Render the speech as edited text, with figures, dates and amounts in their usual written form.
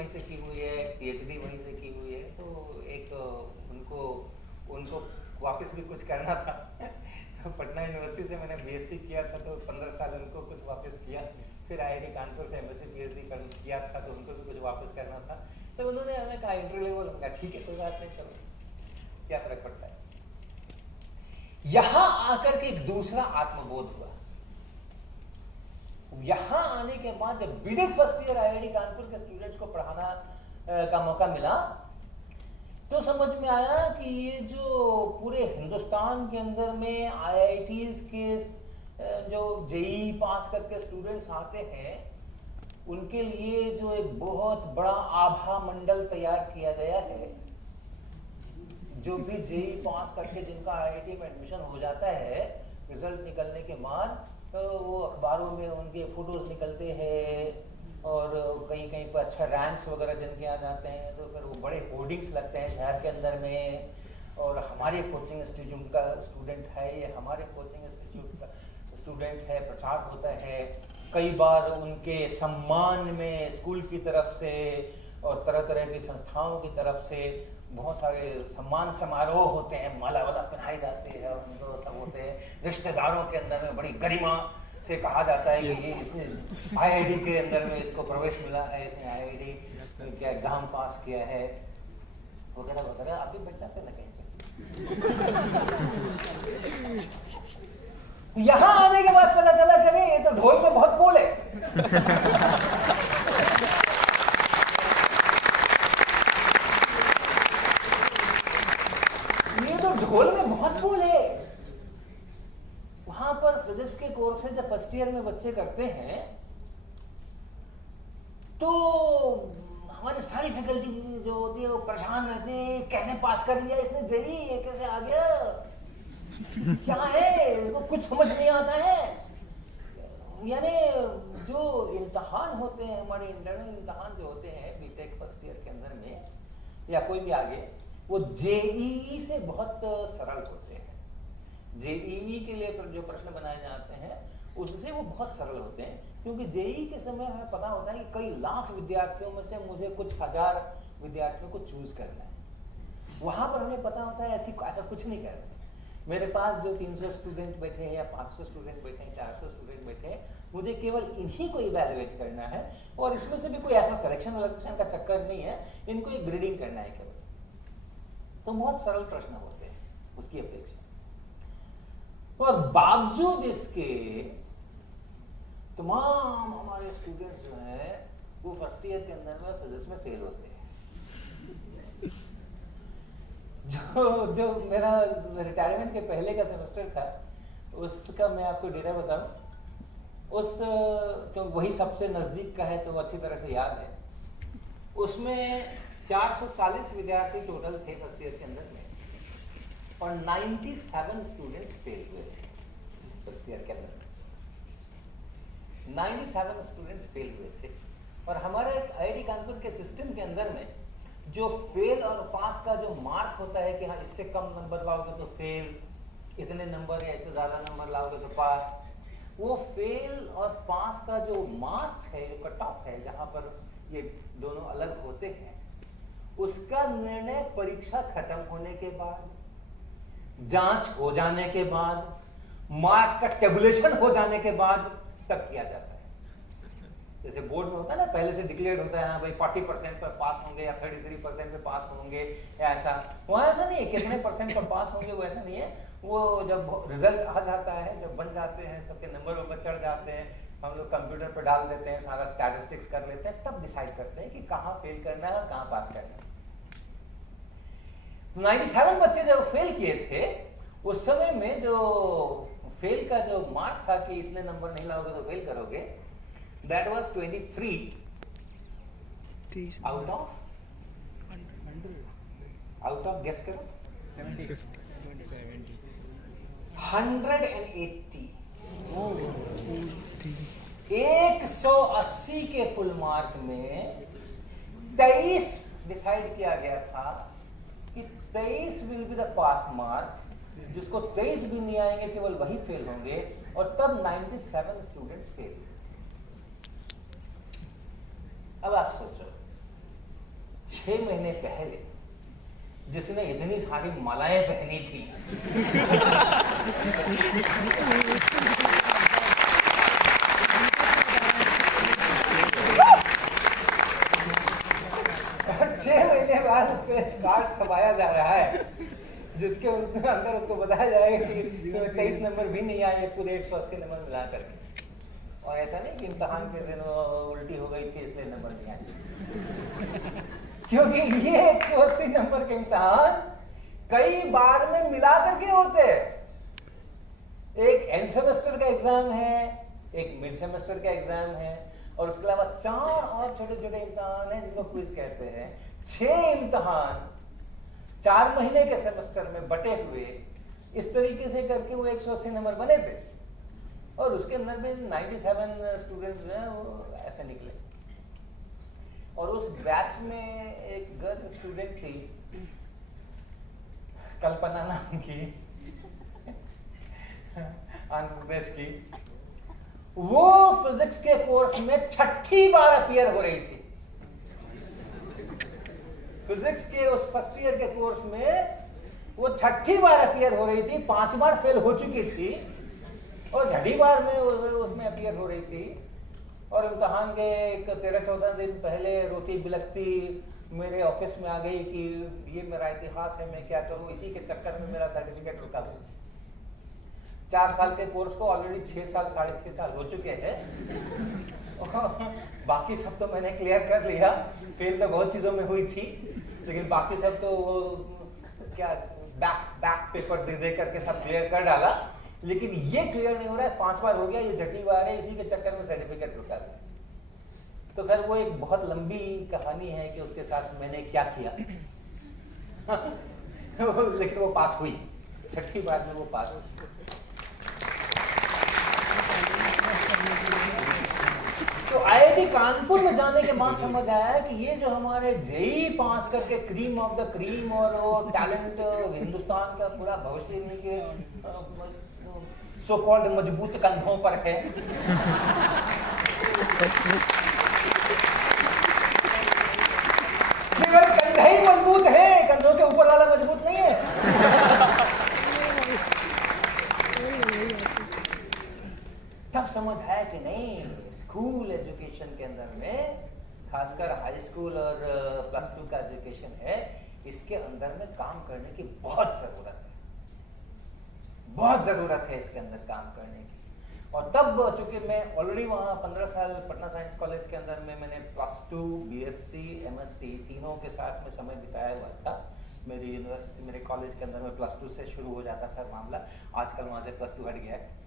वहीं से की हुई है, PhD वहीं से की हुई है, तो एक उनको वापस भी कुछ करना था तो पटना यूनिवर्सिटी से मैंने BSc किया था, तो 15 साल उनको कुछ वापस किया, फिर IIT कानपुर से MSc PhD किया था, तो उनको भी कुछ वापस करना था। तो उन्होंने हमें कहा इंटरव्यू लेवल, कहा ठीक है कोई बात नहीं, चलो क्या फर्क पड़ता है। यहां आकर के एक दूसरा आत्मबोध हुआ। यहां आने के बाद जब BTech first year IIT Kanpur के स्टूडेंट्स को पढ़ाना का मौका मिला, तो समझ में आया कि ये जो पूरे हिंदुस्तान के अंदर में IITs के जो JEE पास करके स्टूडेंट्स आते हैं, उनके लिए जो एक बहुत बड़ा आभा मंडल तैयार किया गया है। जो भी JEE पास करके जिनका IIT में एडमिशन हो जाता है, रिजल्ट निकलने के बाद तो वो अखबारों में उनके फोटोज निकलते हैं, और कहीं कहीं पर अच्छा रैंक्स वगैरह जिनके आ जाते हैं, तो फिर वो बड़े होर्डिंग्स लगते हैं शहर के अंदर में, और हमारे कोचिंग इंस्टीट्यूट का स्टूडेंट है, ये हमारे कोचिंग इंस्टीट्यूट का स्टूडेंट है, प्रचार होता है। कई बार उनके सम्मान में स्कूल की तरफ से और तरह तरह की संस्थाओं की तरफ से बहुत सारे सम्मान समारोह होते हैं, माला वाला पहनाई जाती है, और उनको सब होते हैं। रिश्तेदारों के अंदर में बड़ी गरिमा से कहा जाता है कि ये इसने IIT के अंदर में इसको प्रवेश मिला है, इसने IIT का एग्जाम पास किया है, वगैरह आप भी बैठ जाते ना कहीं पे। यहाँ आने के बाद पता चला कि ये तो ढोल में बहुत बोल है। ढोल में बहुत बोल है। वहां पर फिजिक्स के कोर्स है, जब फर्स्ट ईयर में बच्चे करते हैं, तो हमारी सारी फैकल्टी जो होती है वो परेशान रहते हैं, कैसे पास कर लिया इसने JEE, ये कैसे आ गया, क्या है इसको कुछ समझ नहीं आता है। यानी जो इम्तहान होते हैं, हमारे इंटरनल इम्तहान जो होते हैं बीटेक फर्स्ट ईयर के अंदर में या कोई भी आगे, वो JEE से बहुत सरल होते हैं। JEE के लिए जो प्रश्न बनाए जाते हैं उससे वो बहुत सरल होते हैं, क्योंकि JEE के समय हमें पता होता है कि कई लाख विद्यार्थियों में से मुझे कुछ हजार विद्यार्थियों को चूज करना है। वहां पर हमें पता होता है ऐसा कुछ नहीं करना है। मेरे पास जो 300 स्टूडेंट बैठे हैं या 500 स्टूडेंट बैठे हैं, 400 स्टूडेंट बैठे हैं, मुझे केवल इन्हीं को इवैल्यूएट करना है, और इसमें से भी कोई ऐसा सिलेक्शन का चक्कर नहीं है, इनको एक ग्रेडिंग करना है केवल। तो बहुत सरल प्रश्न होते हैं उसकी अपेक्षा, और बावजूद इसके तमाम हमारे स्टूडेंट्स जो हैं वो फर्स्ट ईयर के अंदर में फिजिक्स में फेल होते हैं। जो मेरा रिटायरमेंट के पहले का सेमेस्टर था, उसका मैं आपको डेटा बताऊं, तो वही सबसे नजदीक का है तो अच्छी तरह से याद है। उसमें 440 विद्यार्थी टोटल थे फर्स्ट ईयर के अंदर में, और 97 स्टूडेंट्स फेल हुए थे फर्स्ट ईयर के अंदर। 97 स्टूडेंट्स फेल हुए थे, और हमारे IIT कानपुर के सिस्टम के अंदर में जो फेल और पास का जो मार्क होता है कि हाँ इससे कम नंबर लाओगे तो फेल, इतने नंबर या इससे ज़्यादा नंबर लाओगे तो पास, वो फेल और पास का जो मार्क्स है, जो कट ऑफ है, जहाँ पर ये दोनों अलग होते हैं, उसका निर्णय परीक्षा खत्म होने के बाद, जांच हो जाने के बाद, मार्क्स का टेबुलेशन हो जाने के बाद तब किया जाता है। जैसे बोर्ड में होता है ना, पहले से डिक्लेयर होता है हाँ भाई 40% पर पास होंगे या 33% पर पास होंगे या ऐसा, वहाँ ऐसा नहीं है कितने परसेंट पर पास होंगे, वो ऐसा नहीं है। वो जब रिजल्ट आ जाता है, जब बन जाते हैं, सबके नंबर वंबर चढ़ जाते हैं, हम लोग कंप्यूटर पर डाल देते हैं, सारा स्टैटिस्टिक्स कर लेते हैं, तब डिसाइड करते हैं कि कहाँ फेल करना है और कहाँ पास करना है। 97 बच्चे जब फेल किए थे, उस समय में जो फेल का जो मार्क था कि इतने नंबर नहीं लाओगे तो फेल करोगे, that was 23 out of guess करो 180 180 के फुल मार्क में 23 डिसाइड किया गया था कि 23 will be the pass mark, जिसको 23 भी नहीं आएंगे केवल वही फेल होंगे, और तब 97 स्टूडेंट्स फेल। अब आप सोचो 6 महीने पहले जिसने इतनी सारी मालाएं पहनी थी छह महीने बाद उसको एक कार्ड छपाया जा रहा है जिसके अंदर उसको बताया जाएगा कि तुम्हें 23 नंबर भी नहीं आए, पूरे 180 नंबर मिला करके। और ऐसा नहीं कि इम्तहान के दिन उल्टी हो गई थी इसलिए नंबर नहीं आए, क्योंकि ये 180 नंबर के इम्तहान कई बार में मिला करके होते। एक एंड सेमेस्टर का एग्जाम है, एक मिड सेमेस्टर का एग्जाम है, और उसके अलावा 4 और छोटे छोटे इम्तहान हैं जिसको क्विज कहते हैं। 6 इम्तहान 4 महीने के सेमेस्टर में बटे हुए इस तरीके से करके वो 180 नंबर बने थे, और उसके अंदर में 97 स्टूडेंट्स जो हैं वो ऐसे निकले। और उस बैच में एक गर्ल स्टूडेंट थी, कल्पना नाम की, आंध्र प्रदेश की। वो फिजिक्स के कोर्स में 6ठी बार अपीयर हो रही थी। फिजिक्स के उस फर्स्ट ईयर के कोर्स में वो 6ठी बार अपीयर हो रही थी, 5 बार फेल हो चुकी थी, और 6ठी बार में उसमें अपीयर हो रही थी। और इम्तहान के 13-14 दिन पहले रोती बिलखती मेरे ऑफिस में आ गई कि ये मेरा इतिहास है, मैं क्या करूं, इसी के चक्कर में मेरा सर्टिफिकेट रुका हुआ। 4 साल के कोर्स को ऑलरेडी 6 साल 6.5 साल हो चुके हैं। बाकी सब तो मैंने क्लियर कर लिया, फेल तो बहुत चीज़ों में हुई थी, लेकिन बाकी सब तो वो क्या बैक पेपर दे करके सब क्लियर कर डाला। लेकिन ये क्लियर नहीं हो रहा है, 5 बार हो गया, ये 6ठी बार है, इसी के चक्कर में सर्टिफिकेट रुका गया। तो खैर वो एक बहुत लंबी कहानी है कि उसके साथ मैंने क्या किया। लेकिन वो पास हुई, 6ठी बार में वो पास हुई। तो आईआईटी कानपुर में जाने के बाद समझ आया कि ये जो हमारे जेई पास करके क्रीम ऑफ द क्रीम और वो टैलेंट हिंदुस्तान का पूरा भविष्य इनके सो कॉल्ड मजबूत कंधों पर है। केवल कंधे ही मजबूत है, कंधों के ऊपर वाला मजबूत नहीं है। तब समझ आया कि नहीं, स्कूल एजुकेशन के अंदर में, खासकर हाई स्कूल और +2 का एजुकेशन है, इसके अंदर में काम करने की बहुत ज़रूरत है, बहुत ज़रूरत है इसके अंदर काम करने की। और तब चूंकि मैं ऑलरेडी वहाँ 15 साल पटना साइंस कॉलेज के अंदर में मैंने +2 BSc MSc तीनों के साथ में समय बिताया हुआ था। मेरी यूनिवर्सिटी मेरे कॉलेज के अंदर में +2 से शुरू हो जाता था मामला, आजकल वहाँ से +2 हट गया है।